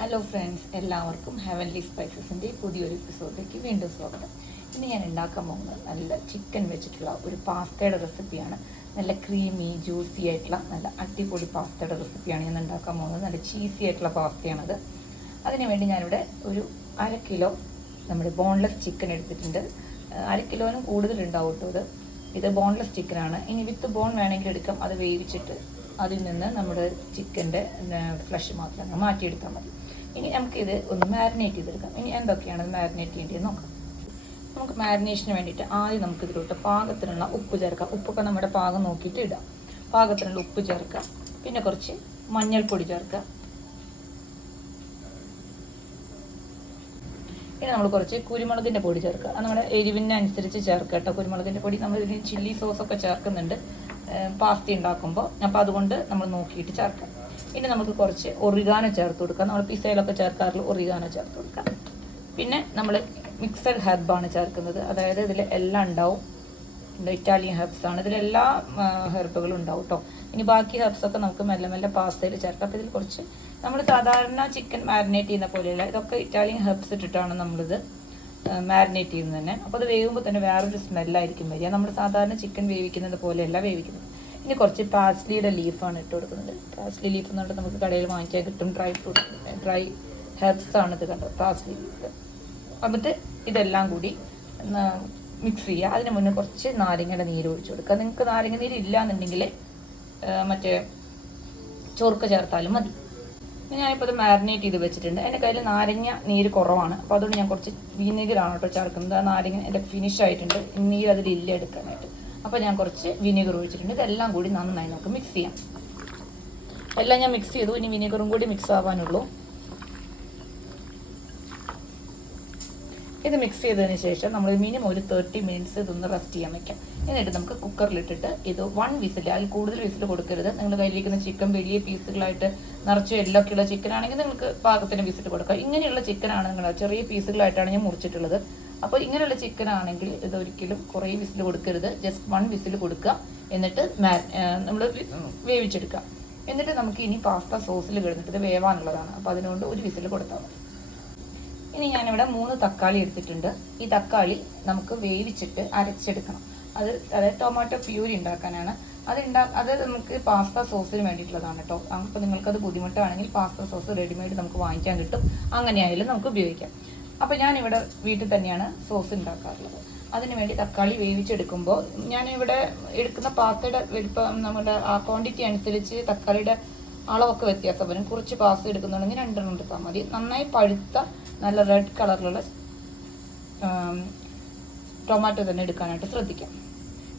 Hello friends എല്ലാവർക്കും heavenly സ്പൈസസിന്റെ പുതിയൊരു എപ്പിസോഡിലേക്ക് വീണ്ടും സ്വാഗതം. ഇന്ന് ഞാൻ ഉണ്ടാക്കാൻ പോകുന്നത് നല്ല ചിക്കൻ വെച്ചിട്ടുള്ള ഒരു പാസ്തയുടെ റെസിപ്പിയാണ് നല്ല ക്രീമി ജ്യൂസി ആയിട്ടുള്ള നല്ല അടിപൊളി പാസ്തയുടെ റെസിപ്പിയാണ് ഞാൻ ഉണ്ടാക്കാൻ പോകുന്നത്. നല്ല ചീസി ആയിട്ടുള്ള പാസ്തയാണത് അതിനുവേണ്ടി ഞാനിവിടെ ഒരു അര കിലോ നമ്മുടെ ബോൺലെസ് ചിക്കൻ എടുത്തിട്ടുണ്ട്. അര കിലോനും കൂടുതൽ ഉണ്ടാവും കേട്ടോ ഇത്. ഇത് ബോൺലെസ് ചിക്കനാണ് ഇനി വിത്ത് ബോൺ വേണമെങ്കിൽ എടുക്കാം. അത് വേവിച്ചിട്ട് അതിൽ നിന്ന് നമ്മുടെ ചിക്കന്റെ ഫ്ലഷ് മാത്രം മാറ്റിയെടുത്താൽ മതി. ഇനി നമുക്ക് നമുക്കിത് ഒന്ന് മാരിനേറ്റ് ചെയ്തെടുക്കാം. ഇനി എന്തൊക്കെയാണ് മാരിനേറ്റ് ചെയ്യേണ്ടത് നോക്കാം. നമുക്ക് മാരിനേഷന് വേണ്ടിയിട്ട് ആദ്യം നമുക്ക് ഇതിലോട്ട് പാകത്തിനുള്ള ഉപ്പ് ചേർക്കാം. ഉപ്പൊക്കെ നമ്മുടെ പാകം നോക്കിയിട്ട് ഇടാം. പാകത്തിനുള്ള ഉപ്പ് ചേർക്കാം. പിന്നെ കുറച്ച് മഞ്ഞൾപ്പൊടി ചേർക്കാം. ഇനി നമ്മൾ കുറച്ച് കുരുമുളകിന്റെ പൊടി ചേർക്കുക. അത് നമ്മുടെ എരിവിനനുസരിച്ച് ചേർക്കുക കേട്ടോ. കുരുമുളകിന്റെ പൊടി നമ്മൾ ഇതിന് ചില്ലി സോസൊക്കെ ചേർക്കുന്നുണ്ട്. പാസ്തി ഉണ്ടാക്കുമ്പോൾ. അപ്പോൾ അതുകൊണ്ട് നമ്മൾ നോക്കിയിട്ട് ചേർക്കാം. ഇനി നമുക്ക് കുറച്ച് ഒറിഗാന ചേർത്ത് കൊടുക്കാം. നമ്മൾ പിസയിലൊക്കെ ചേർക്കാറുള്ള ഒറിഗാനോ ചേർത്ത് കൊടുക്കാം. പിന്നെ നമ്മൾ മിക്സഡ് ഹെർബാണ് ചേർക്കുന്നത്. അതായത് ഇതിൽ എല്ലാം ഉണ്ടാവും. ഇറ്റാലിയൻ ഹെർബ്സ് ആണ്. ഇതിലെല്ലാ ഹെർബുകളും ഉണ്ടാവും കേട്ടോ ഇനി ബാക്കി ഹെർബ്സ് ഒക്കെ നമുക്ക് മെല്ലെ മെല്ലെ പാസ്തയിൽ ചേർക്കാം. അപ്പോൾ ഇതിൽ കുറച്ച് നമ്മൾ സാധാരണ ചിക്കൻ മാരിനേറ്റ് ചെയ്യുന്ന പോലെയല്ല. ഇതൊക്കെ ഇറ്റാലിയൻ ഹെർബ്സ് ഇട്ടിട്ടാണ് നമ്മളിത് മാരിനേറ്റ് ചെയ്യുന്നത് തന്നെ. അപ്പോൾ അത് വേവുമ്പോൾ തന്നെ വേറൊരു സ്മെല്ലായിരിക്കും വരിക. നമ്മൾ സാധാരണ ചിക്കൻ വേവിക്കുന്നത് പോലെയല്ല വേവിക്കുന്നത്. ഇനി കുറച്ച് പാസ്ലിയുടെ ലീഫാണ് ഇട്ട് കൊടുക്കുന്നത്. പാസ്ലി ലീഫ് എന്ന് പറഞ്ഞാൽ നമുക്ക് കടയിൽ വാങ്ങിക്കാൻ കിട്ടും. ഡ്രൈ ഫ്രൂട്ട് ഡ്രൈ ഹെർബ്സ് ആണ് ഇത് കണ്ടത് പാസ്ലി ലീഫ്. എന്നിട്ട് ഇതെല്ലാം കൂടി മിക്സ് ചെയ്യുക. അതിന് മുന്നേ കുറച്ച് നാരങ്ങയുടെ നീര് ഒഴിച്ചു കൊടുക്കുക. നിങ്ങൾക്ക് നാരങ്ങ നീര് ഇല്ല എന്നുണ്ടെങ്കിൽ മറ്റേ ചോർക്ക ചേർത്താലും മതി. ഞാനിപ്പോൾ ഇത് മാരിനേറ്റ് ചെയ്ത് വെച്ചിട്ടുണ്ട്. എന്റെ കയ്യിൽ നാരങ്ങ നീര് കുറവാണ്. അപ്പോൾ അതുകൊണ്ട് ഞാൻ കുറച്ച് വിനീഗറാണ് കേട്ടോ ചേർക്കുന്നത്. നാരങ്ങ എന്റെ ഫിനിഷ് ആയിട്ടുണ്ട്. നീര് അതിലില്ല എടുക്കാനായിട്ട്. അപ്പോൾ ഞാൻ കുറച്ച് വിനീഗർ ഒഴിച്ചിട്ടുണ്ട്. ഇതെല്ലാം കൂടി നന്നായി നമുക്ക് മിക്സ് ചെയ്യാം. എല്ലാം ഞാൻ മിക്സ് ചെയ്തു. ഇനി വിനീഗറും കൂടി മിക്സ് ആവാനുള്ളൂ. ഇത് മിക്സ് ചെയ്തതിന് ശേഷം നമ്മൾ മിനിമം ഒരു തേർട്ടി മിനിറ്റ്സ് ഇതൊന്ന് റെസ്റ്റ് ചെയ്യാൻ വെക്കാം. എന്നിട്ട് നമുക്ക് കുക്കറിലിട്ടിട്ട് ഇത് വൺ വിസിൽ അതിൽ കൂടുതൽ വിസിൽ കൊടുക്കരുത്. നിങ്ങൾ കയ്യിലിരിക്കുന്ന ചിക്കൻ വലിയ പീസുകളായിട്ട് നിറച്ച് എല്ലൊക്കെ ഉള്ള ചിക്കൻ ആണെങ്കിൽ നിങ്ങൾക്ക് പാകത്തിന് വിസിൽ കൊടുക്കാം. ഇങ്ങനെയുള്ള ചിക്കൻ നിങ്ങൾ ചെറിയ പീസുകളായിട്ടാണ് ഞാൻ മുറിച്ചിട്ടുള്ളത്. അപ്പോൾ ഇങ്ങനെയുള്ള ചിക്കൻ ആണെങ്കിൽ ഇത് ഒരിക്കലും കുറേ വിസിൽ കൊടുക്കരുത്. ജസ്റ്റ് വൺ വിസിൽ കൊടുക്കുക. എന്നിട്ട് നമ്മൾ വേവിച്ചെടുക്കുക. എന്നിട്ട് നമുക്ക് ഇനി പാസ്ത സോസിൽ കിടന്നിട്ട് ഇത് വേവാനുള്ളതാണ്. അപ്പോൾ അതിനുകൊണ്ട് ഒരു വിസിൽ കൊടുത്താൽ മതി. ഇനി ഞാനിവിടെ മൂന്ന് തക്കാളി എടുത്തിട്ടുണ്ട്. ഈ തക്കാളി നമുക്ക് വേവിച്ചിട്ട് അരച്ചെടുക്കണം. അത് അതായത് ടൊമാറ്റോ പ്യൂരി ഉണ്ടാക്കാനാണ്. അത് ഉണ്ടാ അത് നമുക്ക് പാസ്ത സോസിന് വേണ്ടിയിട്ടുള്ളതാണ് കേട്ടോ അപ്പോൾ നിങ്ങൾക്കത് ബുദ്ധിമുട്ടാണെങ്കിൽ പാസ്ത സോസ് റെഡിമെയ്ഡ് നമുക്ക് വാങ്ങിക്കാൻ കിട്ടും. അങ്ങനെയായാലും നമുക്ക് ഉപയോഗിക്കാം. അപ്പോൾ ഞാനിവിടെ വീട്ടിൽ തന്നെയാണ് സോസ് ഉണ്ടാക്കാറുള്ളത് അതിന് വേണ്ടി തക്കാളി വേവിച്ചെടുക്കുമ്പോൾ ഞാനിവിടെ എടുക്കുന്ന പാത്തയുടെ വലിപ്പം നമ്മുടെ ആ ക്വാണ്ടിറ്റി അനുസരിച്ച് തക്കാളിയുടെ അളവൊക്കെ വ്യത്യാസം വരും. കുറച്ച് പാസ് എടുക്കുന്നുണ്ടെങ്കിൽ രണ്ടെണ്ണം എടുത്താൽ മതി. നന്നായി പഴുത്ത നല്ല റെഡ് കളറിലുള്ള ടൊമാറ്റോ തന്നെ എടുക്കാനായിട്ട് ശ്രദ്ധിക്കാം.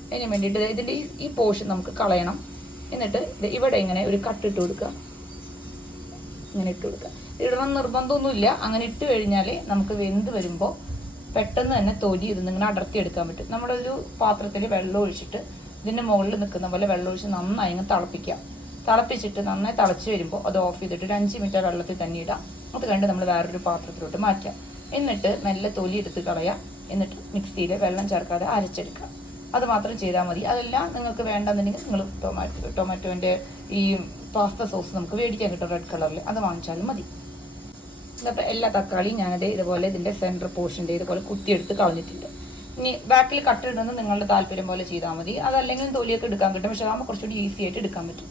അതിന് വേണ്ടിയിട്ട് ഇതിന്റെ ഈ പോർഷൻ നമുക്ക് കളയണം. എന്നിട്ട് ഇവിടെ ഇങ്ങനെ ഒരു കട്ടിട്ട് കൊടുക്കുക. ഇങ്ങനെ ഇട്ട് കൊടുക്കുക. ഇടണം നിർബന്ധമൊന്നുമില്ല. അങ്ങനെ ഇട്ട് കഴിഞ്ഞാൽ നമുക്ക് വെന്ത് വരുമ്പോൾ പെട്ടെന്ന് തന്നെ തൊലി ഇത് ഇങ്ങനെ അടർത്തി എടുക്കാൻ പറ്റും. നമ്മുടെ ഒരു പാത്രത്തിൽ വെള്ളം ഒഴിച്ചിട്ട് ഇതിന്റെ മുകളിൽ നിൽക്കുന്ന പോലെ വെള്ളം ഒഴിച്ച് നന്നായി തിളപ്പിക്കാം തിളപ്പിച്ചിട്ട് നന്നായി തിളച്ച് വരുമ്പോൾ അത് ഓഫ് ചെയ്തിട്ട് ഒരു അഞ്ച് മിനിറ്റ് വെള്ളത്തിൽ തന്നെ ഇടാം. അത് കണ്ട് നമ്മൾ വേറൊരു പാത്രത്തിലോട്ട് മാറ്റാം എന്നിട്ട് നല്ല തൊലി എടുത്ത് കളയാം എന്നിട്ട് മിക്സിയിൽ വെള്ളം ചേർക്കാതെ അരച്ചെടുക്കാം അത് മാത്രം ചെയ്താൽ മതി. അതെല്ലാം നിങ്ങൾക്ക് വേണ്ടെന്നുണ്ടെങ്കിൽ നിങ്ങൾ ടൊമാറ്റോ ടൊമാറ്റോന്റെ ഈ പാസ്ത സോസ് നമുക്ക് മേടിക്കാൻ കിട്ടും റെഡ് കളറിൽ അത് വാങ്ങിച്ചാലും മതി. ഇതപ്പോൾ എല്ലാ തക്കാളിയും ഞാനത് ഇതുപോലെ ഇതിന്റെ സെന്റർ പോർഷന്റെ ഇതുപോലെ കുത്തിയെടുത്ത് കളഞ്ഞിട്ടുണ്ട്. ഇനി ബാക്കിൽ കട്ടിടുന്നത് നിങ്ങളുടെ താല്പര്യം പോലെ ചെയ്താൽ മതി. അതല്ലെങ്കിൽ തൊലിയൊക്കെ എടുക്കാൻ കിട്ടും. പക്ഷേ അതാകുമ്പോൾ കുറച്ചുകൂടി ഈസി ആയിട്ട് എടുക്കാൻ പറ്റും.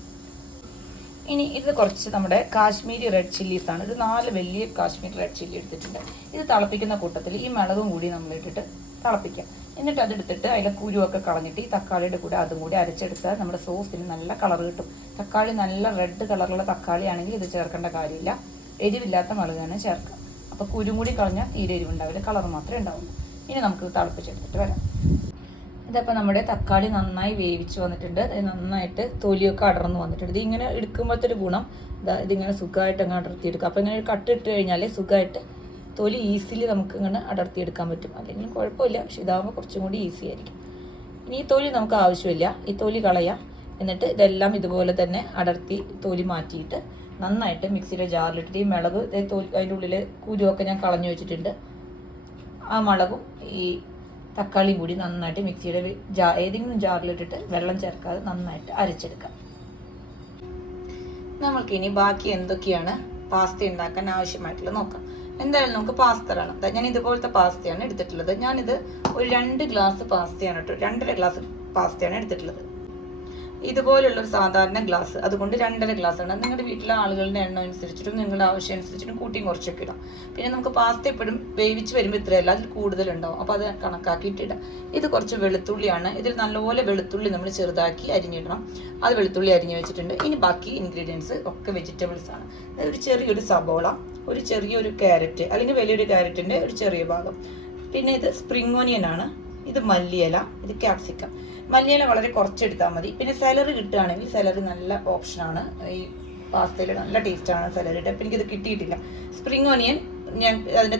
ഇനി ഇത് കുറച്ച് നമ്മുടെ കാശ്മീരി റെഡ് ചില്ലീസ് ആണ്. ഇത് നാല് വലിയ കാശ്മീരി റെഡ് ചില്ലി എടുത്തിട്ടുണ്ട്. ഇത് തിളപ്പിക്കുന്ന കൂട്ടത്തിൽ ഈ മുളകും കൂടി നമ്മൾ ഇട്ടിട്ട് തിളപ്പിക്കാം. എന്നിട്ട് അതെടുത്തിട്ട് അതിലെ കുരുവൊക്കെ കളഞ്ഞിട്ട് ഈ തക്കാളിയുടെ കൂടെ അതും കൂടി അരച്ചെടുത്താൽ നമ്മുടെ സോസിന് നല്ല കളർ കിട്ടും. തക്കാളി നല്ല റെഡ് കളറുള്ള തക്കാളി ആണെങ്കിൽ ഇത് ചേർക്കേണ്ട കാര്യമില്ല. എരിവില്ലാത്ത മുളകാണ് ചേർക്കുക അപ്പോൾ കുരും കൂടി കളഞ്ഞാൽ തീരെ എരിവുണ്ടാവില്ല. കളർ മാത്രമേ ഉണ്ടാവുള്ളൂ. ഇനി നമുക്ക് തിളപ്പിച്ചെടുത്തിട്ട് വരാം. ഇതപ്പോൾ നമ്മുടെ തക്കാളി നന്നായി വേവിച്ച് വന്നിട്ടുണ്ട്. ഇത് നന്നായിട്ട് തൊലിയൊക്കെ അടർന്ന് വന്നിട്ടുണ്ട്. ഇത് ഇങ്ങനെ എടുക്കുമ്പോഴത്തെ ഒരു ഗുണം ഇതാ ഇതിങ്ങനെ സുഖമായിട്ട് അങ്ങ് അടർത്തിയെടുക്കുക അപ്പോൾ ഇങ്ങനെ കട്ട് ഇട്ട് കഴിഞ്ഞാൽ സുഖമായിട്ട് തൊലി ഈസിലി നമുക്ക് ഇങ്ങനെ അടർത്തിയെടുക്കാൻ പറ്റും. അല്ലെങ്കിൽ കുഴപ്പമില്ല. പക്ഷെ ഇതാകുമ്പോൾ കുറച്ചും കൂടി ഈസി ആയിരിക്കും. ഇനി ഈ തൊലി നമുക്ക് ആവശ്യമില്ല. ഈ തൊലി കളയാം. എന്നിട്ട് ഇതെല്ലാം ഇതുപോലെ തന്നെ അടർത്തി തൊലി മാറ്റിയിട്ട് നന്നായിട്ട് മിക്സിയുടെ ജാറിലിട്ടിട്ട് ഈ മിളക് അതിന്റെ ഉള്ളിൽ കുരുവൊക്കെ ഞാൻ കളഞ്ഞു വെച്ചിട്ടുണ്ട്. ആ മുളകും ഈ തക്കാളിയും കൂടി നന്നായിട്ട് മിക്സിയുടെ ജാ ഏതെങ്കിലും ജാറിലിട്ടിട്ട് വെള്ളം ചേർക്കാതെ നന്നായിട്ട് അരച്ചെടുക്കാം. നമ്മൾക്കിനി ബാക്കി എന്തൊക്കെയാണ് പാസ്ത ഉണ്ടാക്കാൻ ആവശ്യമായിട്ടുള്ള നോക്കാം. എന്തായാലും നമുക്ക് പാസ്ത വേണം ഞാൻ ഇതുപോലത്തെ പാസ്തയാണ് എടുത്തിട്ടുള്ളത്. ഞാനിത് ഒരു രണ്ട് ഗ്ലാസ് പാസ്തയാണ് കേട്ടോ രണ്ടര ഗ്ലാസ് പാസ്തയാണ് എടുത്തിട്ടുള്ളത്. ഇതുപോലുള്ള ഒരു സാധാരണ ഗ്ലാസ്. അതുകൊണ്ട് രണ്ടര ഗ്ലാസ് ആണ്. നിങ്ങളുടെ വീട്ടിലെ ആളുകളുടെ എണ്ണം അനുസരിച്ചിട്ടും നിങ്ങളുടെ ആവശ്യം അനുസരിച്ചിട്ടും കൂട്ടിയും കുറച്ചൊക്കെ ഇടാം. പിന്നെ നമുക്ക് പാസ്ത എപ്പോഴും വേവിച്ച് വരുമ്പോൾ ഇത്രയല്ല അതിൽ കൂടുതലുണ്ടാവും. അപ്പോൾ അത് കണക്കാക്കിയിട്ട് ഇടാം. ഇത് കുറച്ച് വെളുത്തുള്ളിയാണ്. ഇതിൽ നല്ലപോലെ വെളുത്തുള്ളി നമ്മൾ ചെറുതാക്കി അരിഞ്ഞിടണം. അത് വെളുത്തുള്ളി അരിഞ്ഞ് വെച്ചിട്ടുണ്ട്. ഇനി ബാക്കി ഇൻഗ്രീഡിയൻസ് ഒക്കെ വെജിറ്റബിൾസ് ആണ്. ഒരു ചെറിയൊരു സബോള ഒരു ചെറിയൊരു ക്യാരറ്റ് അല്ലെങ്കിൽ വലിയൊരു ക്യാരറ്റിന്റെ ഒരു ചെറിയ ഭാഗം. പിന്നെ ഇത് സ്പ്രിംഗ് ഓനിയൻ ആണ്. ഇത് മല്ലിയില ഇത് ക്യാപ്സിക്കം മല്ലിയില വളരെ കുറച്ചെടുത്താൽ മതി. പിന്നെ സെലറി കിട്ടുകയാണെങ്കിൽ സെലറി നല്ല ഓപ്ഷനാണ് ഈ പാസ്തയിൽ നല്ല ടേസ്റ്റാണ് സെലറിയുടെ അപ്പം എനിക്കിത് കിട്ടിയിട്ടില്ല. സ്പ്രിംഗ് ഓനിയൻ ഞാൻ അതിന്റെ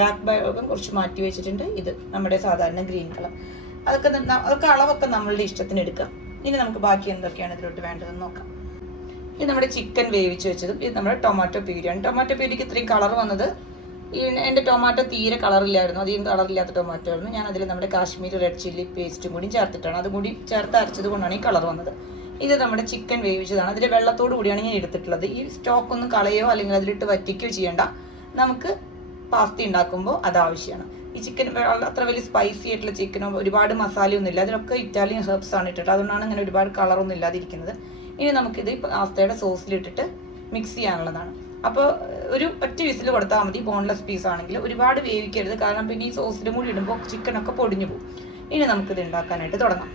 ബാക്ക് ഭാഗം കുറച്ച് മാറ്റി വെച്ചിട്ടുണ്ട്. ഇത് നമ്മുടെ സാധാരണ ഗ്രീൻ കളർ അതൊക്കെ അതൊക്കെ അളവൊക്കെ നമ്മളുടെ ഇഷ്ടത്തിന് എടുക്കാം. ഇനി നമുക്ക് ബാക്കി എന്തൊക്കെയാണ് ഇതിലോട്ട് വേണ്ടതെന്ന് നോക്കാം. ഇത് നമ്മുടെ ചിക്കൻ വേവിച്ച് വെച്ചതും ഇത് നമ്മുടെ ടൊമാറ്റോ പ്യൂരിയാണ് ടൊമാറ്റോ പ്യൂരിക്ക് ഇത്രയും കളർ വന്നത് എന്റെ ടൊമാറ്റോ തീരെ കളറില്ലായിരുന്നു അധികം കളറില്ലാത്ത ടൊമാറ്റോ ആയിരുന്നു. ഞാൻ അതിൽ നമ്മുടെ കാശ്മീർ റെഡ് ചില്ലി പേസ്റ്റും കൂടി ചേർത്തിട്ടാണ്. അതും കൂടി ചേർത്ത് അരച്ചത് കൊണ്ടാണ് ഈ കളർ വന്നത്. ഇത് നമ്മുടെ ചിക്കൻ വേവിച്ചതാണ്. അതിൽ വെള്ളത്തോട് കൂടിയാണ് ഞാൻ എടുത്തിട്ടുള്ളത്. ഈ സ്റ്റോക്ക് ഒന്ന് കളയോ അല്ലെങ്കിൽ അതിലിട്ട് വറ്റിക്കുകയോ ചെയ്യേണ്ട. നമുക്ക് പാസ്ത ഉണ്ടാക്കുമ്പോൾ അത് ആവശ്യമാണ് ഈ ചിക്കൻ അത്ര വലിയ സ്പൈസി ആയിട്ടുള്ള ചിക്കനോ ഒരുപാട് മസാലയൊന്നും ഇല്ല. അതിലൊക്കെ ഇറ്റാലിയൻ ഹെർബ്സ് ആണ് ഇട്ടിട്ട്. അതുകൊണ്ടാണ് ഇങ്ങനെ ഒരുപാട് കളറൊന്നും ഇല്ലാതിരിക്കുന്നത്. ഇനി നമുക്കിത് പാസ്തയുടെ സോസിലിട്ടിട്ട് മിക്സ് ചെയ്യാനുള്ളതാണ്. അപ്പോൾ ഒരു ഒറ്റ വിസിൽ കൊടുത്താൽ മതി ബോൺലെസ് പീസ് ആണെങ്കിൽ ഒരുപാട് വേവിക്കരുത് കാരണം പിന്നെ ഈ സോസിലും കൂടി ഇടുമ്പോൾ ചിക്കനൊക്കെ പൊടിഞ്ഞു പോകും. ഇനി നമുക്കിത് ഉണ്ടാക്കാനായിട്ട് തുടങ്ങാം.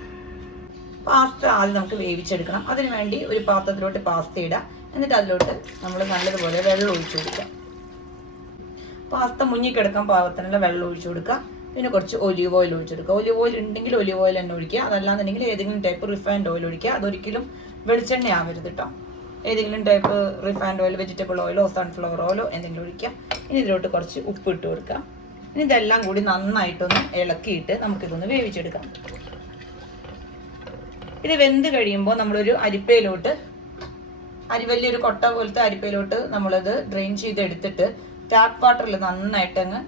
പാസ്ത ആദ്യം നമുക്ക് വേവിച്ചെടുക്കണം. അതിന് വേണ്ടി ഒരു പാത്രത്തിലോട്ട് പാസ്ത ഇടാം എന്നിട്ട് അതിലോട്ട് നമ്മൾ നല്ലതുപോലെ വെള്ളം ഒഴിച്ചു കൊടുക്കാം പാസ്ത മുങ്ങിക്കിടക്കാൻ പാകത്തിനുള്ള വെള്ളം ഒഴിച്ചു കൊടുക്കുക. പിന്നെ കുറച്ച് ഒലിവ് ഓയിൽ ഒഴിച്ചെടുക്കുക ഒലിവ് ഓയിൽ ഉണ്ടെങ്കിൽ ഒലിവ് ഓയിൽ തന്നെ ഒഴിക്കുക. അതല്ലാന്നുണ്ടെങ്കിൽ ഏതെങ്കിലും ടൈപ്പ് റിഫൈൻഡ് ഓയിൽ ഒഴിക്കുക. അതൊരിക്കലും വെളിച്ചെണ്ണ ആവരുത് കേട്ടോ ഏതെങ്കിലും ടൈപ്പ് റിഫൈൻഡ് ഓയിൽ വെജിറ്റബിൾ ഓയിലോ സൺഫ്ലവർ ഓയിലോ എന്തെങ്കിലും ഒഴിക്കാം. ഇനി ഇതിലോട്ട് കുറച്ച് ഉപ്പ് ഇട്ട് കൊടുക്കാം. ഇനി ഇതെല്ലാം കൂടി നന്നായിട്ടൊന്ന് ഇളക്കിയിട്ട് നമുക്കിതൊന്ന് വേവിച്ചെടുക്കാം. ഇത് വെന്ത് കഴിയുമ്പോൾ നമ്മളൊരു അരിപ്പയിലോട്ട് അരി വലിയൊരു കൊട്ട പോലത്തെ അരിപ്പയിലോട്ട് നമ്മളത് ഡ്രെയിൻ ചെയ്ത് എടുത്തിട്ട് ടാപ്പ് വാട്ടറിൽ നന്നായിട്ട് അങ്ങ്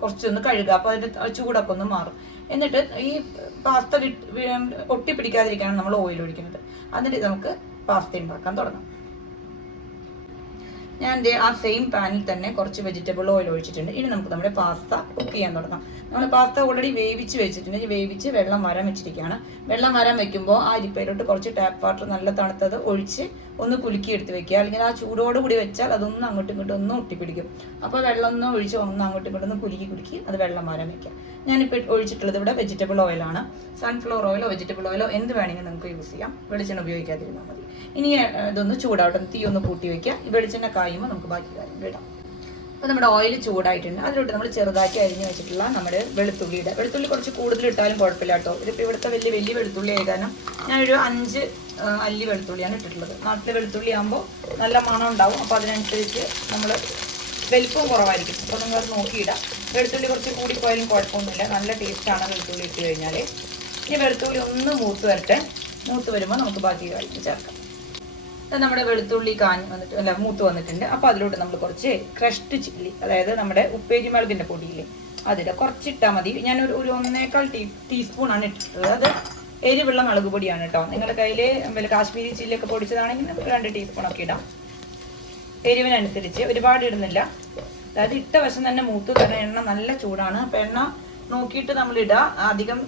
കുറച്ചൊന്ന് കഴുകുക അപ്പോൾ അതിന്റെ ചൂടൊക്കെ ഒന്ന് മാറും. എന്നിട്ട് ഈ പാസ്ത വീ- നമ്മൾ ഓയിൽ ഒഴിക്കുന്നത്. എന്നിട്ട് നമുക്ക് പാസ്ത ഉണ്ടാക്കാൻ തുടങ്ങാം. ഞാൻ ആ സെയിം പാനിൽ തന്നെ കുറച്ച് വെജിറ്റബിൾ ഓയിൽ ഒഴിച്ചിട്ടുണ്ട്. ഇനി നമുക്ക് നമ്മുടെ പാസ്ത കുക്ക് ചെയ്യാൻ തുടങ്ങാം. നമ്മൾ പാസ്ത ഓൾറെഡി വേവിച്ച് വെച്ചിട്ടുണ്ട്. വേവിച്ച് വെള്ളം വരാൻ വെച്ചിരിക്കുകയാണ്. വെള്ളം വരാൻ വെക്കുമ്പോൾ ആ അരിപ്പയിലോട്ട് കുറച്ച് ടാപ്പ് വാട്ടർ നല്ല തണുത്തത് ഒഴിച്ച് ഒന്ന് കുലുക്കി എടുത്ത് വെക്കുക. അല്ലെങ്കിൽ ആ ചൂടോട് കൂടി വെച്ചാൽ അതൊന്നും അങ്ങോട്ടും ഇങ്ങോട്ടും ഒന്നും ഒട്ടിപ്പിടിക്കും. അപ്പോൾ വെള്ളം ഒന്ന് ഒഴിച്ച് ഒന്ന് അങ്ങോട്ടും ഇങ്ങോട്ടും ഒന്ന് കുലുക്കി കുലുക്കി അത് വെള്ളം മാറാൻ വെക്കുക. ഞാനിപ്പോൾ ഒഴിച്ചിട്ടുള്ളത് ഇവിടെ വെജിറ്റബിൾ ഓയിലാണ് സൺഫ്ലവർ ഓയിലോ വെജിറ്റബിൾ ഓയിലോ എന്ത് വേണമെങ്കിലും നിങ്ങൾക്ക് യൂസ് ചെയ്യാം. വെളിച്ചെണ്ണ ഉപയോഗിക്കാതിരുന്നാൽ മതി. ഇനി ഇതൊന്ന് ചൂടാവട്ടെ. തീ ഒന്ന് കൂട്ടി വെക്കുക. ഈ വെളിച്ചെണ്ണ കായുമ്പോൾ നമുക്ക് ബാക്കി കാര്യം ഇടാം. അപ്പോൾ നമ്മുടെ ഓയിൽ ചൂടായിട്ടുണ്ട്. അതിലോട്ട് നമ്മൾ ചെറുതാക്കി അരിഞ്ഞ് വെച്ചിട്ടുള്ള നമ്മുടെ വെളുത്തുള്ളിയുടെ. വെളുത്തുള്ളി കുറച്ച് കൂടുതൽ ഇട്ടാലും കുഴപ്പമില്ല കേട്ടോ. ഇതിപ്പോൾ ഇവിടുത്തെ വലിയ വലിയ വെളുത്തുള്ളി ആയിരുന്നു ഞാനൊരു അഞ്ച് അല്ലി വെളുത്തുള്ളിയാണ് ഇട്ടിട്ടുള്ളത്. നാട്ടിലെ വെളുത്തുള്ളി ആകുമ്പോൾ നല്ല മണം ഉണ്ടാവും. അപ്പോൾ അതിനനുസരിച്ച് നമ്മൾ വലിപ്പം കുറവായിരിക്കും. അപ്പോൾ നിങ്ങൾ അത് നോക്കിയിടാം. വെളുത്തുള്ളി കുറച്ച് കൂടിപ്പോയാലും കുഴപ്പമൊന്നുമില്ല. നല്ല ടേസ്റ്റാണ് വെളുത്തുള്ളി ഇട്ട് കഴിഞ്ഞാൽ ഇനി വെളുത്തുള്ളി ഒന്ന് മൂത്ത് വരട്ടെ. മൂത്ത് വരുമ്പോൾ നമുക്ക് ബാക്കി ചേർക്കാം. നമ്മുടെ വെളുത്തുള്ളി കാഞ്ഞ് വന്നിട്ട് അല്ല മൂത്ത് വന്നിട്ടുണ്ട്. അപ്പോൾ അതിലോട്ട് നമ്മൾ കുറച്ച് ക്രഷ്ഡ് ചില്ലി അതായത് നമ്മുടെ ഉപ്പേരി മുളകിന്റെ പൊടിയില്ലേ അതിൽ കുറച്ചിട്ടാൽ മതി. ഞാൻ ഒരു ഒരു ഒന്നേക്കാൾ ടീ ടീസ്പൂൺ ആണ് ഇട്ടിട്ടുള്ളത്. അത് എരിവുള്ള മുളക് പൊടിയാണ് കേട്ടോ. നിങ്ങളുടെ കയ്യിൽ വല്ല കാശ്മീരി ചില്ലി ഒക്കെ പൊടിച്ചതാണെങ്കിൽ രണ്ട് ടീസ്പൂൺ ഒക്കെ ഇടാം. എരിവിനനുസരിച്ച് ഒരുപാട് ഇടുന്നില്ല. അതായത് ഇട്ട വശം തന്നെ മൂത്ത് കാരണം എണ്ണ നല്ല ചൂടാണ്. അപ്പം എണ്ണ നോക്കിയിട്ട് നമ്മൾ ഇടുക അധികം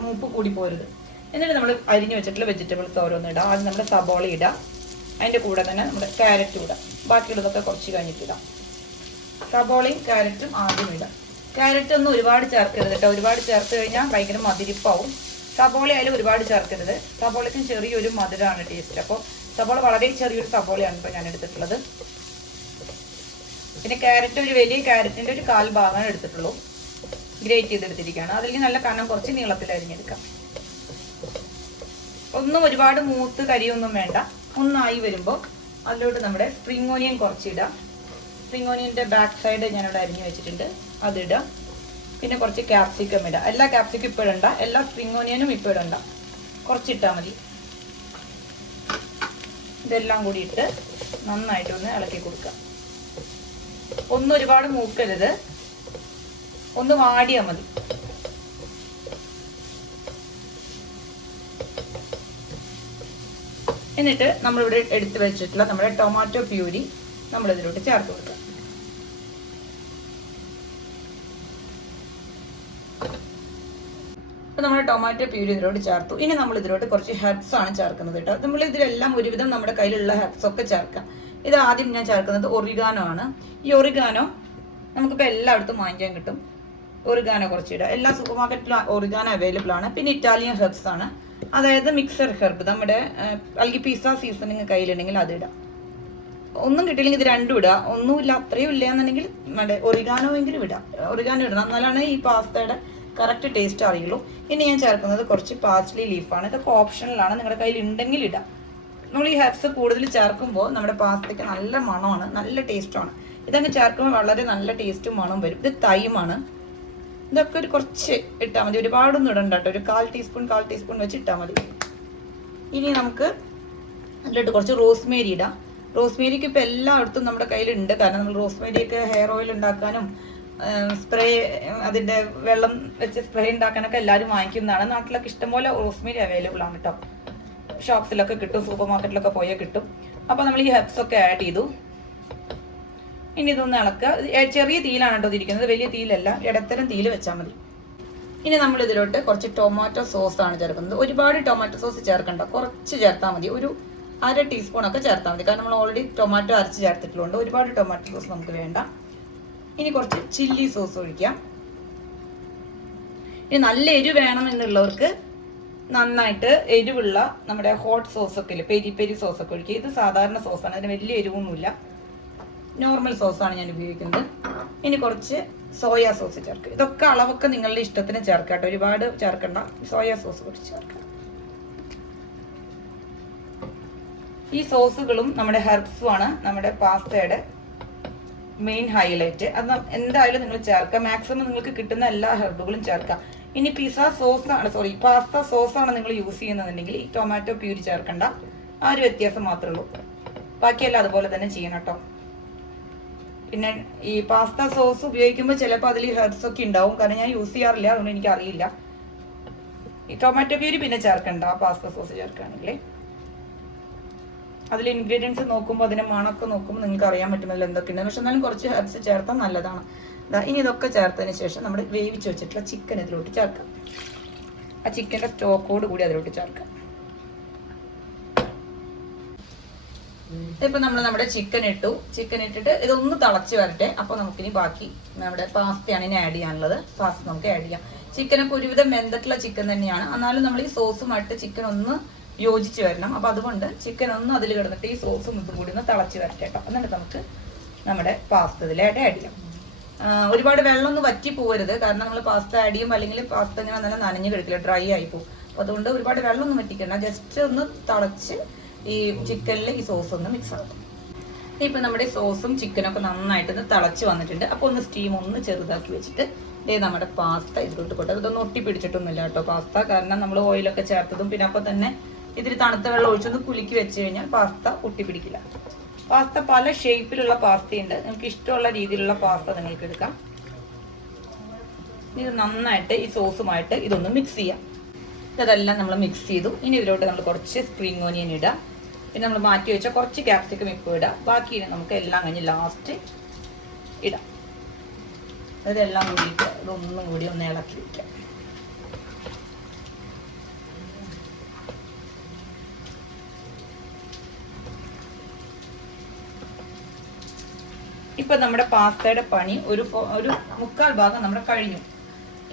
മൂപ്പ് കൂടി പോരുത്. എന്നിട്ട് നമ്മൾ അരിഞ്ഞു വെച്ചിട്ടുള്ള വെജിറ്റബിൾസ് ഓരോന്ന് ഇടാം. ആദ്യം നമ്മുടെ സബോള ഇടാം. അതിന്റെ കൂടെ തന്നെ നമ്മുടെ ക്യാരറ്റ് ഇടാം. ബാക്കിയുള്ളതൊക്കെ കുറച്ച് കഴിഞ്ഞിട്ട് ഇടാം. സബോളയും ക്യാരറ്റും ആദ്യം ഇടാം. ക്യാരറ്റ് ഒന്നും ഒരുപാട് ചേർക്കരുത് കേട്ടോ. ഒരുപാട് ചേർത്ത് കഴിഞ്ഞാൽ ഭയങ്കര മധുരിപ്പാവും. സബോള ആയാലും ഒരുപാട് ചേർക്കരുത്. സബോളയ്ക്കും ചെറിയൊരു മധുരമാണ് ടേസ്റ്റ് അപ്പോൾ സബോള വളരെ ചെറിയൊരു സബോളയാണ് ഇപ്പോൾ ഞാൻ എടുത്തിട്ടുള്ളത്. പിന്നെ ക്യാരറ്റ് ഒരു വലിയ ക്യാരറ്റിന്റെ ഒരു കാൽ ഭാഗമാണ് എടുത്തിട്ടുള്ളൂ. ഗ്രേറ്റ് ചെയ്തെടുത്തിരിക്കുകയാണ്. അതിൽ നല്ല കനം കുറച്ച് നീളത്തിൽ അരിഞ്ഞെടുക്കാം. ഒന്നും ഒരുപാട് മൂത്ത് കരിയൊന്നും വേണ്ട. ഒന്നായി വരുമ്പോൾ അതിലോട്ട് നമ്മുടെ സ്പ്രിംഗ് ഓനിയൻ കുറച്ചിടാം. സ്പ്രിംഗ് ഓനിയന്റെ ബാക്ക് സൈഡ് ഞാനിവിടെ അരിഞ്ഞു വെച്ചിട്ടുണ്ട്. അതിടാം. പിന്നെ കുറച്ച് ക്യാപ്സിക്കം ഇടാം. എല്ലാ ക്യാപ്സിക്കം ഇപ്പോൾ ഇടണ്ട എല്ലാ സ്പ്രിംഗ് ഓനിയനും ഇപ്പോൾ ഇടണ്ട കുറച്ചിട്ടാൽ മതി. ഇതെല്ലാം കൂടി ഇട്ട് നന്നായിട്ടൊന്ന് ഇളക്കി കൊടുക്കുക. ഒന്നും ഒരുപാട് മൂക്കരുത്. ഒന്ന് വാടിയാൽ മതി. എന്നിട്ട് നമ്മളിവിടെ എടുത്ത് വെച്ചിട്ടുള്ള നമ്മുടെ ടൊമാറ്റോ പ്യൂരി നമ്മൾ ഇതിലോട്ട് ചേർത്ത് കൊടുക്കുക. അപ്പൊ നമ്മുടെ ടൊമാറ്റോ പ്യൂരി ഇതിലോട്ട് ചേർത്തു. ഇനി നമ്മൾ ഇതിലോട്ട് കുറച്ച് ഹെർബ്സ് ആണ് ചേർക്കുന്നത് കേട്ടോ. നമ്മൾ ഇതിലെല്ലാം ഒരുവിധം നമ്മുടെ കയ്യിലുള്ള ഹെർബ്സ് ഒക്കെ ചേർക്കാം. ഇത് ആദ്യം ഞാൻ ചേർക്കുന്നത് ഒറിഗാനോ ആണ്. ഈ ഒറിഗാനോ നമുക്കിപ്പോൾ എല്ലായിടത്തും വാങ്ങിക്കാൻ കിട്ടും. ഒറിഗാനോ കുറച്ചിടുക. എല്ലാ സൂപ്പർ മാർക്കറ്റിലും ഒറിഗാനോ അവൈലബിൾ ആണ്. പിന്നെ ഇറ്റാലിയൻ ഹെർബ്സ് ആണ്. അതായത് മിക്സർ ഹെർബ് നമ്മുടെ അല്ലെങ്കിൽ പിസ്സ സീസണിങ് കയ്യിലുണ്ടെങ്കിൽ അത് ഇടാം. ഒന്നും കിട്ടിയില്ലെങ്കിൽ ഇത് രണ്ടും ഇടുക ഒന്നുമില്ല അത്രയും ഇല്ല എന്നുണ്ടെങ്കിൽ നമ്മുടെ ഒറിഗാനോ എങ്കിലും ഇടാം. ഒറിഗാനോ ഇടണം. എന്നാലാണ് ഈ പാസ്തയുടെ കറക്റ്റ് ടേസ്റ്റ് അറിയുള്ളൂ. ഇനി ഞാൻ ചേർക്കുന്നത് കുറച്ച് പാസ്ലി ലീഫാണ് ഇതൊക്കെ ഓപ്ഷണലാണ് നിങ്ങളുടെ കയ്യിൽ ഉണ്ടെങ്കിൽ ഇടാം. നമ്മൾ ഈ ഹെർബ്സ് കൂടുതൽ ചേർക്കുമ്പോൾ നമ്മുടെ പാസ്തയ്ക്ക് നല്ല മണമാണ്. നല്ല ടേസ്റ്റാണ് ഇതങ്ങ് ചേർക്കുമ്പോൾ വളരെ നല്ല ടേസ്റ്റും മണവും വരും. ഇത് തൈമാണ് ഇതൊക്കെ ഒരു കുറച്ച് ഇട്ടാൽ മതി. ഒരുപാടൊന്നും ഇടണ്ട കേട്ടോ. ഒരു കാൽ ടീസ്പൂൺ കാൽ ടീസ്പൂൺ വെച്ച് ഇട്ടാൽ മതി. ഇനി നമുക്ക് അതിലോട്ട് കുറച്ച് റോസ്മേരി ഇടാം. റോസ്മേരിക്ക് ഇപ്പം എല്ലായിടത്തും നമ്മുടെ കയ്യിലുണ്ട്. കാരണം നമ്മൾ റോസ്മേരിയൊക്കെ ഹെയർ ഓയിൽ ഉണ്ടാക്കാനും സ്പ്രേ അതിന്റെ വെള്ളം വെച്ച് സ്പ്രേ ഉണ്ടാക്കാനൊക്കെ എല്ലാവരും വാങ്ങിക്കുന്നതാണ്. നാട്ടിലൊക്കെ ഇഷ്ടംപോലെ റോസ്മേരി അവൈലബിൾ ആണ് കേട്ടോ. ഷോപ്സിലൊക്കെ കിട്ടും സൂപ്പർ മാർക്കറ്റിലൊക്കെ പോയാൽ കിട്ടും. അപ്പോൾ നമ്മൾ ഈ ഹെബ്സ് ഒക്കെ ആഡ് ചെയ്തു. ഇനി ഇതൊന്ന് ഇളക്കുക. ചെറിയ തീയിലാണ് കേട്ടോ ഇതിരിക്കുന്നത്. വലിയ തീയിലല്ല. ഇടത്തരം തീയിൽ വെച്ചാൽ മതി. ഇനി നമ്മൾ ഇതിലോട്ട് കുറച്ച് ടൊമാറ്റോ സോസ് ആണ് ചേർക്കുന്നത്. ഒരുപാട് ടൊമാറ്റോ സോസ് ചേർക്കണ്ട. കുറച്ച് ചേർത്താൽ മതി. ഒരു അര ടീസ്പൂൺ ഒക്കെ ചേർത്താൽ മതി. കാരണം നമ്മൾ ഓൾറെഡി ടൊമാറ്റോ അരച്ച് ചേർത്തിട്ടുള്ളതുകൊണ്ട് ഒരുപാട് ടൊമാറ്റോ സോസ് നമുക്ക് വേണ്ട. ഇനി കുറച്ച് ചില്ലി സോസ് ഒഴിക്കാം. ഇനി നല്ല എരിവ് വേണമെന്നുള്ളവർക്ക് നന്നായിട്ട് എരിവുള്ള നമ്മുടെ ഹോട്ട് സോസ് ഒക്കെ ഇല്ലേ? പെരി പെരി സോസ് ഒക്കെ ഒഴിക്കുക. ഇത് സാധാരണ സോസാണ് അതിന് വലിയ എരിവൊന്നുമില്ല. നോർമൽ സോസാണ് ഞാൻ ഉപയോഗിക്കുന്നത്. ഇനി കുറച്ച് സോയാ സോസ് ചേർക്കുക. ഇതൊക്കെ അളവൊക്കെ നിങ്ങളുടെ ഇഷ്ടത്തിന് ചേർക്കാട്ടോ കേട്ടോ. ഒരുപാട് ചേർക്കണ്ട. സോയാ സോസ് കുറച്ച് ചേർക്കാം. ഈ സോസുകളും നമ്മുടെ ഹെർബ്സുമാണ് നമ്മുടെ പാസ്തയുടെ മെയിൻ ഹൈലൈറ്റ് അത് എന്തായാലും നിങ്ങൾ ചേർക്കാം മാക്സിമം നിങ്ങൾക്ക് കിട്ടുന്ന എല്ലാ ഹെർബുകളും ചേർക്കാം ഇനി പിസ സോസ് ആണ്. സോറി പാസ്ത സോസ് ആണ് നിങ്ങൾ യൂസ് ചെയ്യുന്നതെങ്കിൽ ഈ ടൊമാറ്റോ പ്യൂരി ചേർക്കണ്ട. ആ ഒരു വ്യത്യാസം മാത്രമേ ഉള്ളൂ. ബാക്കിയെല്ലാം അതുപോലെ തന്നെ ചെയ്യണം കേട്ടോ. പിന്നെ ഈ പാസ്ത സോസ് ഉപയോഗിക്കുമ്പോൾ ചിലപ്പോൾ അതിൽ ഹെർബ്സ് ഒക്കെ ഉണ്ടാവും. കാരണം ഞാൻ യൂസ് ചെയ്യാറില്ല. അതുകൊണ്ട് എനിക്ക് അറിയില്ല ഈ ടൊമാറ്റോ പ്യൂരി പിന്നെ ചേർക്കണ്ട. പാസ്ത സോസ് ചേർക്കുകയാണെങ്കിൽ അതിൽ ഇൻഗ്രീഡിയൻസ് നോക്കുമ്പോൾ അതിന് മണമൊക്കെ നോക്കുമ്പോൾ നിങ്ങൾക്ക് അറിയാൻ പറ്റുന്നില്ല എന്തൊക്കെ ഉണ്ട് പക്ഷെ എന്നാലും കുറച്ച് ഹെർബ്സ് ചേർത്താൽ നല്ലതാണ്. ഇനി ഇതൊക്കെ ചേർത്തതിന് ശേഷം നമ്മൾ വേവിച്ച് വെച്ചിട്ടുള്ള ചിക്കൻ ഇതിലോട്ട് ചേർക്കാം. ആ ചിക്കന്റെ സ്റ്റോക്കോട് കൂടി അതിലോട്ട് ചേർക്കാം. ഇപ്പൊ നമ്മൾ നമ്മുടെ ചിക്കൻ ഇട്ടു. ചിക്കൻ ഇട്ടിട്ട് ഇതൊന്ന് തിളച്ച് വരട്ടെ. അപ്പൊ നമുക്കിനി ബാക്കി നമ്മുടെ പാസ്തയാണ് ഇനി ആഡ് ചെയ്യാനുള്ളത്. പാസ്ത നമുക്ക് ആഡ് ചെയ്യാം. ചിക്കനൊക്കെ ഒരുവിധം വെന്തിട്ടുള്ള ചിക്കൻ തന്നെയാണ്. എന്നാലും നമ്മൾ ഈ സോസുമായിട്ട് ചിക്കൻ ഒന്ന് യോജിച്ച് വരണം. അപ്പൊ അതുകൊണ്ട് ചിക്കൻ ഒന്ന് അതിൽ കിടന്നിട്ട് ഈ സോസും ഇതും കൂടി ഒന്ന് തിളച്ച് വരട്ടെ കേട്ടോ. എന്നിട്ട് നമുക്ക് നമ്മുടെ പാസ്ത ഇതിലായിട്ട് ആഡ് ചെയ്യാം. ഒരുപാട് വെള്ളം ഒന്നും വറ്റി പോകരുത് കാരണം നമ്മൾ പാസ്ത ആഡ് ചെയ്യുമ്പോൾ അല്ലെങ്കിൽ പാസ്ത ഇങ്ങനെ നല്ല നനഞ്ഞു കിടക്കില്ല ഡ്രൈ ആയി പോകും. അതുകൊണ്ട് ഒരുപാട് വെള്ളം ഒന്നും വറ്റിക്കണ്ട. ജസ്റ്റ് ഒന്ന് തിളച്ച് ഈ ചിക്കനിൽ ഈ സോസ് ഒന്ന് മിക്സ് ആക്കും. ഇപ്പൊ നമ്മുടെ സോസും ചിക്കനും ഒക്കെ നന്നായിട്ട് ഒന്ന് തിളച്ച് വന്നിട്ടുണ്ട്. അപ്പൊ ഒന്ന് സ്റ്റീം ഒന്ന് ചെറുതാക്കി വെച്ചിട്ട് ഇതേ നമ്മുടെ പാസ്ത ഇതിലോട്ട് കൊട്ടുക ഇതൊന്നും ഒട്ടി പിടിച്ചിട്ടൊന്നുമില്ല കേട്ടോ. പാസ്ത കാരണം നമ്മൾ ഓയിലൊക്കെ ചേർത്തതും പിന്നെ അപ്പൊ തന്നെ ഇതിൽ തണുത്ത വെള്ളം ഒഴിച്ചൊന്ന് കുലുക്കി വെച്ച് കഴിഞ്ഞാൽ പാസ്ത ഒട്ടി പിടിക്കില്ല പാസ്ത പല ഷേപ്പിലുള്ള പാസ്തയുണ്ട് നിങ്ങൾക്ക് ഇഷ്ടമുള്ള രീതിയിലുള്ള പാസ്ത നിങ്ങൾക്ക് എടുക്കാം. ഇത് നന്നായിട്ട് ഈ സോസുമായിട്ട് ഇതൊന്ന് മിക്സ് ചെയ്യാം. ഇതെല്ലാം നമ്മൾ മിക്സ് ചെയ്തു. ഇനി ഇതിലോട്ട് നമ്മൾ കുറച്ച് സ്പ്രിംഗ് ഓനിയൻ ഇടാം. പിന്നെ നമ്മൾ മാറ്റി വെച്ച കുറച്ച് ക്യാപ്സിക്കം ഇപ്പോൾ ഇടാം. ബാക്കി നമുക്ക് എല്ലാം കഴിഞ്ഞ് ലാസ്റ്റ് ഇടാം. ഇതെല്ലാം കൂടിയിട്ട് ഇതൊന്നും കൂടി ഒന്ന് ഇളക്കി വയ്ക്കാം ഇപ്പൊ നമ്മുടെ പാസ്തയുടെ പണി ഒരു ഒരു മുക്കാൽ ഭാഗം നമ്മുടെ കഴിഞ്ഞു.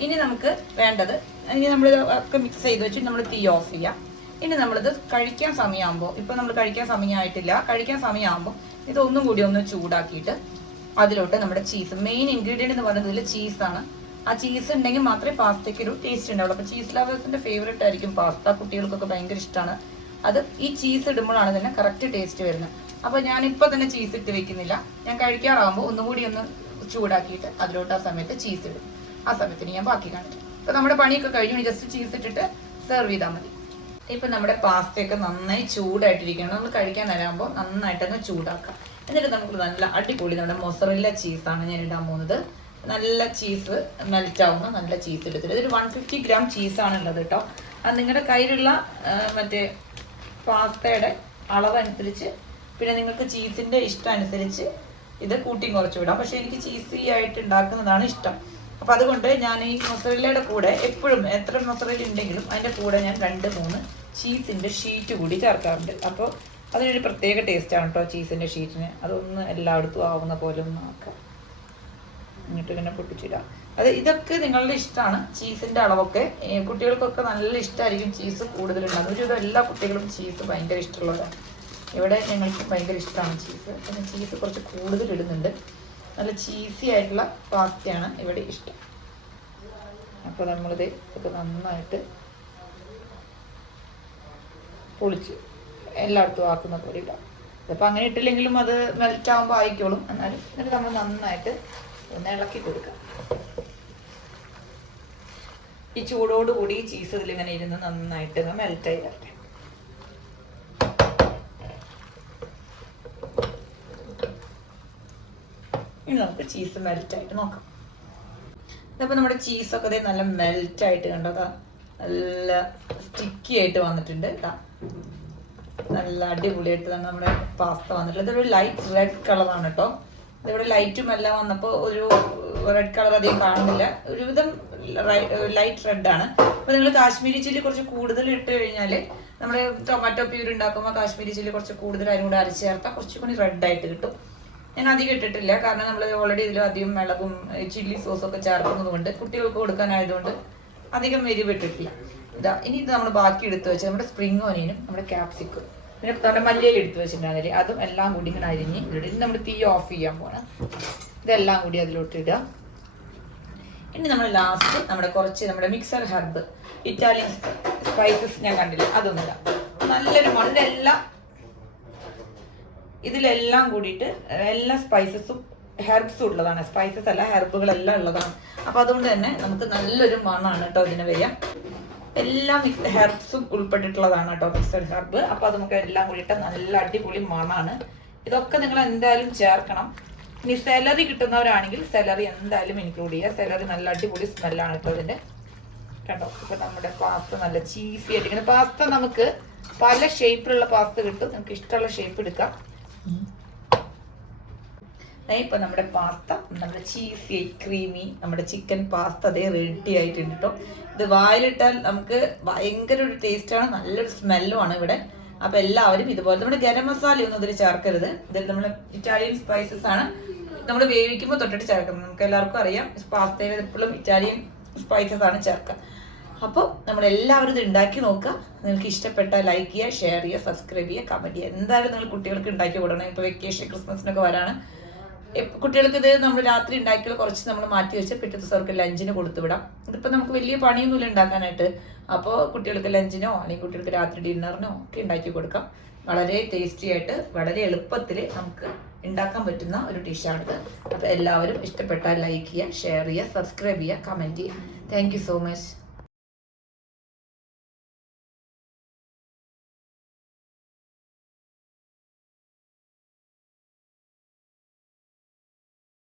ഇനി നമുക്ക് വേണ്ടത് ഇനി നമ്മൾ ഒക്കെ മിക്സ് ചെയ്ത് വെച്ചിട്ട് നമ്മൾ തീ ഓഫ് ചെയ്യാം. ഇനി നമ്മളിത് കഴിക്കാൻ സമയമാകുമ്പോൾ ഇപ്പം നമ്മൾ കഴിക്കാൻ സമയമായിട്ടില്ല. കഴിക്കാൻ സമയമാകുമ്പോൾ ഇതൊന്നും കൂടി ഒന്ന് ചൂടാക്കിയിട്ട് അതിലോട്ട് നമ്മുടെ ചീസ് മെയിൻ ഇൻഗ്രീഡിയന്റ് എന്ന് പറയുന്നത് ഇതിൽ ചീസാണ് ആ ചീസ് ഉണ്ടെങ്കിൽ മാത്രമേ പാസ്തയ്ക്ക് ഒരു ടേസ്റ്റ് ഉണ്ടാവുള്ളൂ. അപ്പോൾ ചീസ് ലവേഴ്സിന്റെ ഫേവറേറ്റ് ആയിരിക്കും പാസ്ത. കുട്ടികൾക്കൊക്കെ ഭയങ്കര ഇഷ്ടമാണ് അത് ഈ ചീസ് ഇടുമ്പോഴാണ് തന്നെ കറക്റ്റ് ടേസ്റ്റ് വരുന്നത്. അപ്പോൾ ഞാനിപ്പോൾ തന്നെ ചീസ് ഇട്ട് വെക്കുന്നില്ല. ഞാൻ കഴിക്കാറാകുമ്പോൾ ഒന്നുകൂടി ഒന്ന് ചൂടാക്കിയിട്ട് അതിലോട്ട് ആ സമയത്ത് ചീസ് ഇടും. ആ സമയത്തിന് ഞാൻ ബാക്കി കാണിക്കും. അപ്പോൾ നമ്മുടെ പണിയൊക്കെ കഴിഞ്ഞു. ജസ്റ്റ് ചീസ് ഇട്ടിട്ട് സെർവ് ചെയ്താൽ മതി. ഇപ്പൊ നമ്മുടെ പാസ്തയൊക്കെ നന്നായി ചൂടായിട്ടിരിക്കണം. നമ്മൾ കഴിക്കാൻ നേരമാകുമ്പോൾ നന്നായിട്ടങ്ങ് ചൂടാക്കാം. എന്നിട്ട് നമുക്ക് നല്ല അടിപൊളി നമ്മുടെ മൊസറില്ല ചീസാണ് ഞാൻ ഇടാൻ പോകുന്നത്. നല്ല ചീസ് മെൽറ്റാവുന്ന. നല്ല ചീസ് എടുത്തിട്ട് ഇതൊരു വൺ ഫിഫ്റ്റി ഗ്രാം ചീസാണ് ഉള്ളത് കേട്ടോ. അത് നിങ്ങളുടെ കയ്യിലുള്ള മറ്റേ പാസ്തയുടെ അളവനുസരിച്ച് പിന്നെ നിങ്ങൾക്ക് ചീസിന്റെ ഇഷ്ടം അനുസരിച്ച് ഇത് കൂട്ടിയും കുറച്ച് വിടാം പക്ഷെ എനിക്ക് ചീസി ആയിട്ട് ഉണ്ടാക്കുന്നതാണ് ഇഷ്ടം. അപ്പൊ അതുകൊണ്ട് ഞാൻ ഈ മൊസറല്ലയുടെ കൂടെ എപ്പോഴും എത്ര മൊസറല്ല ഉണ്ടെങ്കിലും അതിന്റെ കൂടെ ഞാൻ രണ്ട് മൂന്ന് ചീസിന്റെ ഷീറ്റ് കൂടി ചേർക്കാറുണ്ട്. അപ്പോൾ അതിനൊരു പ്രത്യേക ടേസ്റ്റ് ആണ് കേട്ടോ ചീസിന്റെ ഷീറ്റിന് അതൊന്ന് എല്ലായിടത്തും ആവുന്ന പോലെ ഒന്ന് ആക്കാം. എന്നിട്ട് ഇങ്ങനെ പൊട്ടിച്ചിടാം. അത് ഇതൊക്കെ നിങ്ങളുടെ ഇഷ്ടമാണ്. ചീസിന്റെ അളവൊക്കെ കുട്ടികൾക്കൊക്കെ നല്ല ഇഷ്ടമായിരിക്കും ചീസ് കൂടുതലുണ്ടാകും ഒരുവിധം എല്ലാ കുട്ടികളും ചീസ് ഭയങ്കര ഇഷ്ടമുള്ളതാണ് ഇവിടെ ഞങ്ങൾക്ക് ഭയങ്കര ഇഷ്ടമാണ് ചീസ് പിന്നെ ചീസ് കുറച്ച് കൂടുതൽ ഇടുന്നുണ്ട് നല്ല ചീസി ആയിട്ടുള്ള പാസ്തയാണ് ഇവിടെ ഇഷ്ടം. അപ്പോൾ നമ്മളിത് ഒക്കെ നന്നായിട്ട് പൊളിച്ച് എല്ലായിടത്തും ആക്കുന്ന പോലെ ഇടാം. ഇതിപ്പോൾ അങ്ങനെ ഇട്ടില്ലെങ്കിലും അത് മെൽറ്റ് ആകുമ്പോൾ ആയിക്കോളും. എന്നാലും എന്നിട്ട് നമ്മൾ നന്നായിട്ട് ഒന്ന് ഇളക്കി കൊടുക്കാം. ഈ ചൂടോടുകൂടി ചീസ് ഇതിലിങ്ങനെ ഇരുന്ന് നന്നായിട്ട് മെൽറ്റ് ആയി വരട്ടെ. ഇനി നമുക്ക് ചീസ് മെൽറ്റ് ആയിട്ട് നോക്കാം. ഇതപ്പോൾ നമ്മുടെ ചീസൊക്കെ ദേ നല്ല മെൽറ്റ് ആയിട്ട് കണ്ടോ? നല്ല സ്റ്റിക്കി ആയിട്ട് വന്നിട്ടുണ്ട്. ഇതാ നല്ല അടിപൊളിയായിട്ട് തന്നെ നമ്മുടെ പാസ്ത വന്നിട്ടുള്ളത് ഇതൊരു ലൈറ്റ് റെഡ് കളറാണ് കേട്ടോ. ഇതിവിടെ ലൈറ്റും എല്ലാം വന്നപ്പോൾ ഒരു റെഡ് കളർ അധികം കാണുന്നില്ല. ഒരുവിധം ലൈറ്റ് റെഡ് ആണ്. അപ്പൊ നിങ്ങൾ കാശ്മീരി ചില്ലി കുറച്ച് കൂടുതൽ ഇട്ട് കഴിഞ്ഞാൽ നമ്മുടെ ടൊമാറ്റോ പ്യൂർ ഉണ്ടാക്കുമ്പോൾ കാശ്മീരി ചില്ലി കുറച്ച് കൂടുതൽ അതിനോട് അരച്ച് ചേർത്താൽ കുറച്ചുകൂടി റെഡ് ആയിട്ട് കിട്ടും. ഞാൻ അധികം ഇട്ടിട്ടില്ല. കാരണം നമ്മൾ ഓൾറെഡി ഇതിൽ അധികം മിളകും ചില്ലി സോസും ഒക്കെ ചേർക്കുന്നതുകൊണ്ട് കുട്ടികൾക്ക് കൊടുക്കാനായതുകൊണ്ട് അധികം എരിവ് ഇട്ടിട്ടില്ല ഇതാ ഇനി ഇത് നമ്മൾ ബാക്കി എടുത്തു വെച്ചാൽ നമ്മുടെ സ്പ്രിംഗ് ഓനിയനും നമ്മുടെ ക്യാപ്സിക്കും പിന്നെ നമ്മുടെ മല്ലിയിൽ എടുത്തു വെച്ചിട്ടുണ്ടായിരുന്നില്ല അതും എല്ലാം കൂടി ഇങ്ങനെ അരിഞ്ഞ് ഇടും നമ്മൾ തീ ഓഫ് ചെയ്യാൻ പോണം ഇതെല്ലാം കൂടി അതിലോട്ട് ഇടുക. ഇനി നമ്മൾ ലാസ്റ്റ് നമ്മുടെ കുറച്ച് നമ്മുടെ മിക്സർ ഹെർബ് ഇറ്റാലിയൻ സ്പൈസസ് ഞാൻ കണ്ടില്ല അതൊന്നും ഇടാം. നല്ലൊരു മണ്ണെല്ലാം ഇതിലെല്ലാം കൂടിയിട്ട് എല്ലാ സ്പൈസസും ഹെർബ്സും ഉള്ളതാണ്. സ്പൈസസ് അല്ല ഹെർബുകളെല്ലാം ഉള്ളതാണ്. അപ്പൊ അതുകൊണ്ട് തന്നെ നമുക്ക് നല്ലൊരു മണമാണ് കേട്ടോ ഇതിന് വരിക. എല്ലാ ഹെർബ്സും ഉൾപ്പെട്ടിട്ടുള്ളതാണ് കേട്ടോ മിക്സഡ് ഹെർബ് അപ്പൊ അത് നമുക്ക് എല്ലാം കൂടിയിട്ട് നല്ല അടിപൊളി മണമാണ് ഇതൊക്കെ നിങ്ങൾ എന്തായാലും ചേർക്കണം. ഇനി സെലറി കിട്ടുന്നവരാണെങ്കിൽ സെലറി എന്തായാലും ഇൻക്ലൂഡ് ചെയ്യുക. സെലറി നല്ല അടിപൊളി സ്മെല്ലാണ് കേട്ടോ ഇതിന്റെ. കണ്ടോ? ഇപ്പൊ നമ്മുടെ പാസ്ത നല്ല ചീസി ആയിട്ട് പാസ്ത നമുക്ക് പല ഷേപ്പിലുള്ള പാസ്ത കിട്ടും. നമുക്ക് ഇഷ്ടമുള്ള ഷേപ്പ് എടുക്കാം. ഇപ്പൊ നമ്മുടെ പാസ്ത നമ്മുടെ ചീസി ക്രീമി നമ്മുടെ ചിക്കൻ പാസ്ത അതേ റെഡി ആയിട്ടുണ്ട് കേട്ടോ ഇത് വായിലിട്ടാൽ നമുക്ക് ഭയങ്കര ഒരു ടേസ്റ്റ് ആണ് നല്ലൊരു സ്മെല്ലും ആണ് ഇവിടെ. അപ്പൊ എല്ലാവരും ഇതുപോലെ നമ്മുടെ ഗരം മസാല ഒന്നും ഇതിൽ ചേർക്കരുത്. ഇതിൽ നമ്മൾ ഇറ്റാലിയൻ സ്പൈസസ് ആണ്. നമ്മൾ വേവിക്കുമ്പോൾ തൊട്ടിട്ട് ചേർക്കുന്നത് നമുക്ക് എല്ലാവർക്കും അറിയാം പാസ്തയിൽ എപ്പോഴും ഇറ്റാലിയൻ സ്പൈസസ് ആണ് ചേർക്കുക അപ്പോൾ നമ്മൾ എല്ലാവരും ഇത് ഉണ്ടാക്കി നോക്കുക. നിങ്ങൾക്ക് ഇഷ്ടപ്പെട്ട ലൈക്ക് ചെയ്യുക ഷെയർ ചെയ്യുക സബ്സ്ക്രൈബ് ചെയ്യുക കമന്റ് ചെയ്യുക. എന്തായാലും നിങ്ങൾ കുട്ടികൾക്ക് ഉണ്ടാക്കി കൊടുക്കണം. ഇപ്പോൾ വെക്കേഷൻ ക്രിസ്മസിനൊക്കെ വരാണ്. കുട്ടികൾക്ക് ഇത് നമ്മൾ രാത്രി ഉണ്ടാക്കിയാൽ കുറച്ച് നമ്മൾ മാറ്റി വെച്ച് പിറ്റേ ദിവസം അവർക്ക് ലഞ്ചിന് കൊടുത്തു വിടാം. ഇതിപ്പോൾ നമുക്ക് വലിയ പണിയൊന്നുമില്ല ഉണ്ടാക്കാനായിട്ട്. അപ്പോൾ കുട്ടികൾക്ക് ലഞ്ചിനോ അല്ലെങ്കിൽ കുട്ടികൾക്ക് രാത്രി ഡിന്നറിനോ ഒക്കെ ഉണ്ടാക്കി കൊടുക്കാം. വളരെ ടേസ്റ്റി ആയിട്ട് വളരെ എളുപ്പത്തിൽ നമുക്ക് ഉണ്ടാക്കാൻ പറ്റുന്ന ഒരു ഡിഷാണിത് അപ്പോൾ എല്ലാവരും ഇഷ്ടപ്പെട്ടാൽ ലൈക്ക് ചെയ്യുക ഷെയർ ചെയ്യുക സബ്സ്ക്രൈബ് ചെയ്യുക കമന്റ് ചെയ്യുക. Thank so much